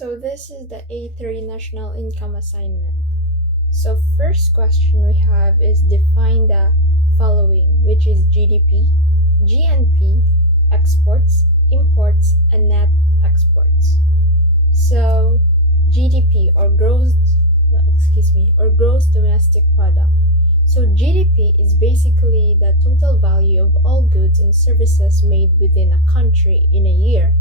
So this is the A3 National Income Assignment. So first question we have is define the following, which is GDP, GNP, exports, imports, and net exports. So GDP or gross domestic product. So GDP is basically the total value of all goods and services made within a country in a year.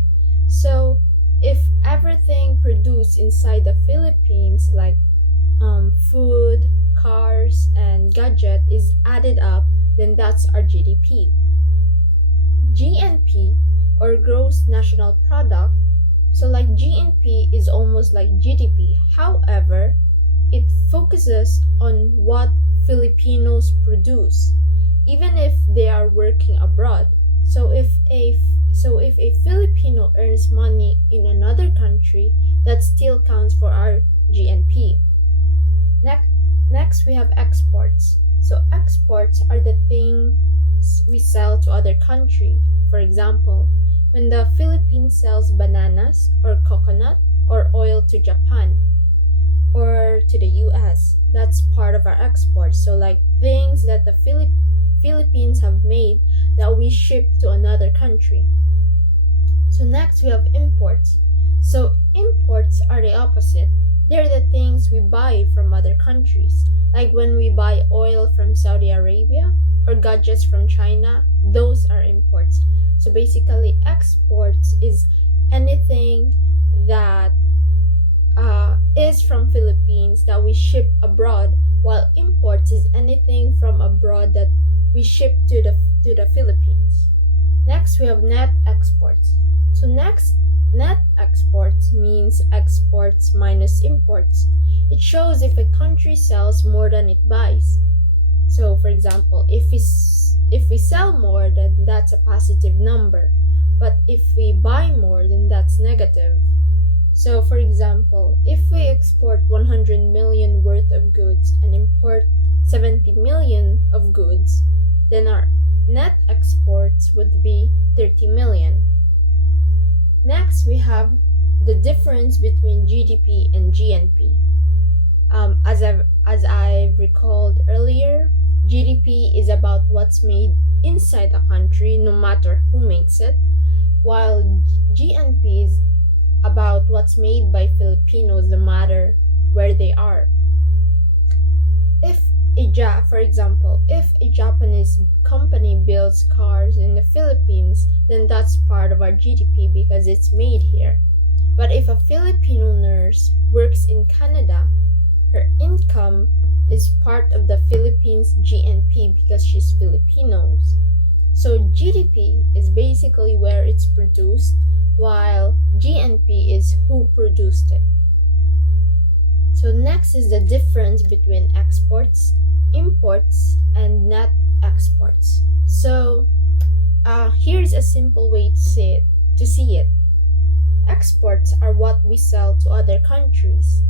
So if everything produced inside the Philippines, like food, cars, and gadget, is added up, then that's our GDP. GNP or gross national product. So like GNP is almost like GDP. However, it focuses on what Filipinos produce, even if they are working abroad. So if a Filipino earns money in another country, that still counts for our GNP. Next we have exports. So exports are the things we sell to other country. For example, when the Philippines sells bananas or coconut or oil to Japan or to the US, that's part of our exports. So like things that the Philippines have made that we ship to another country. So next we have imports. So imports are the opposite. They're the things we buy from other countries. Like when we buy oil from Saudi Arabia or gadgets from China, those are imports. So basically exports is anything that is from Philippines that we ship abroad, while imports is anything from abroad that we ship to the Philippines. Next we have net exports. So net exports means exports minus imports. It shows if a country sells more than it buys. So for example, if we sell more, then that's a positive number. But if we buy more, then that's negative. So for example, if we export 100 million worth of goods and import 70 million of goods, then our net exports would be 30 million. Next, we have the difference between GDP and GNP. As I recalled earlier, GDP is about what's made inside the country, no matter who makes it, while GNP is about what's made by Filipinos, no matter where they are. For example, if a Japanese company builds cars in the Philippines, then that's part of our GDP because it's made here. But if a Filipino nurse works in Canada, her income is part of the Philippines GNP because she's Filipinos. So GDP is basically where it's produced, while GNP is who produced it. So next is the difference between exports, imports, and net exports. So here's a simple way to see it. Exports are what we sell to other countries.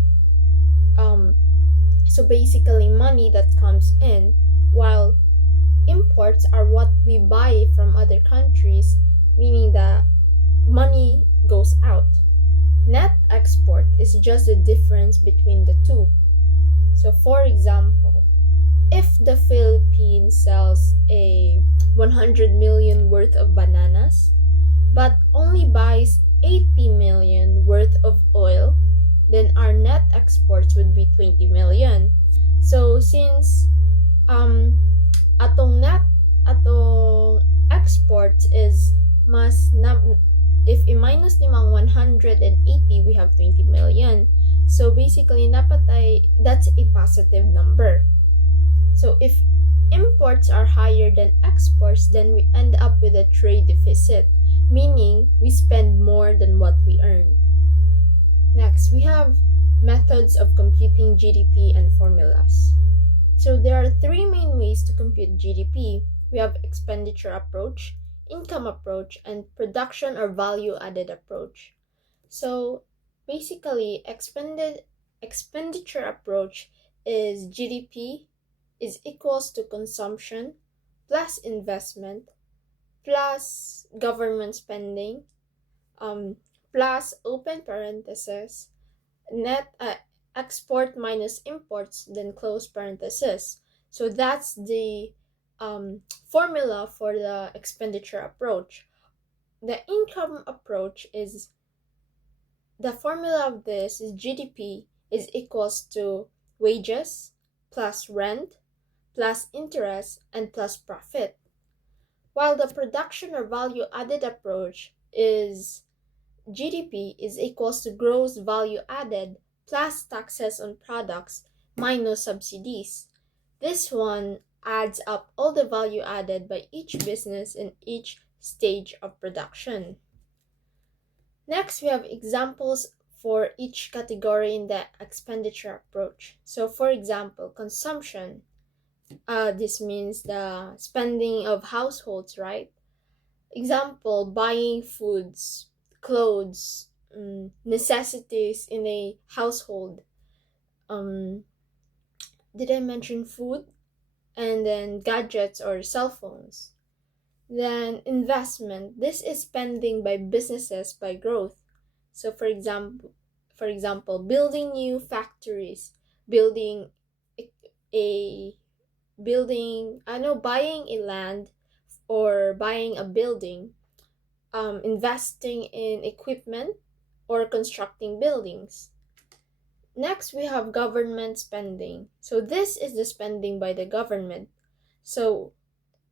So basically money that comes in, while imports are what we buy from other countries, meaning that money goes out. Net export is just the difference between the two. So for example, if the Philippines sells a 100 million worth of bananas, but only buys 80 million worth of oil, then our net exports would be 20 million. So since atong export is if i-minus nimang 180, we have 20 million. So basically, that's a positive number. So if imports are higher than exports, then we end up with a trade deficit, meaning we spend more than what we earn. Next, we have methods of computing GDP and formulas. So there are three main ways to compute GDP. We have expenditure approach, income approach, and production or value added approach. So basically, expenditure approach is GDP is equals to consumption plus investment plus government spending plus open parenthesis net export minus imports, then close parenthesis. So that's the formula for the expenditure approach. The income approach is the formula of this is GDP is equals to wages plus rent plus interest and plus profit. While the production or value added approach is GDP is equals to gross value added plus taxes on products minus subsidies. This one adds up all the value added by each business in each stage of production. Next, we have examples for each category in the expenditure approach. So, for example, consumption. This means the spending of households, right? Example, buying foods, clothes, necessities in a household. Did I mention food? And then gadgets or cell phones. Then investment. This is spending by businesses by growth. So for example, building new factories, building a building, I know, buying a land or buying a building, investing in equipment or constructing buildings. Next, we have government spending. So this is the spending by the government. So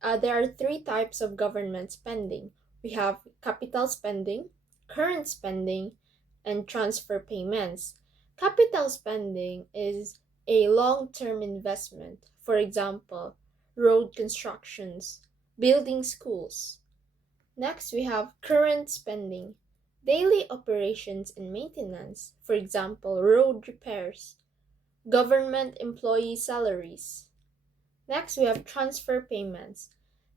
there are three types of government spending. We have capital spending, current spending, and transfer payments. Capital spending is a long-term investment. For example, road constructions, building schools. Next, we have current spending, daily operations and maintenance. For example, road repairs, government employee salaries. Next, we have transfer payments.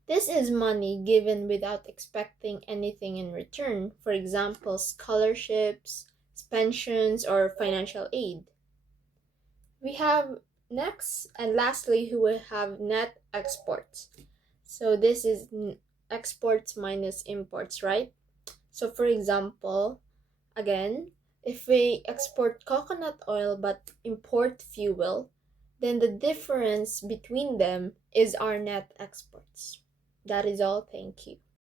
This is money given without expecting anything in return. For example, scholarships, pensions, or financial aid. We have next and lastly, we have net exports. So this is exports minus imports, right? So for example, again, if we export coconut oil but import fuel, then the difference between them is our net exports. That is all. Thank you.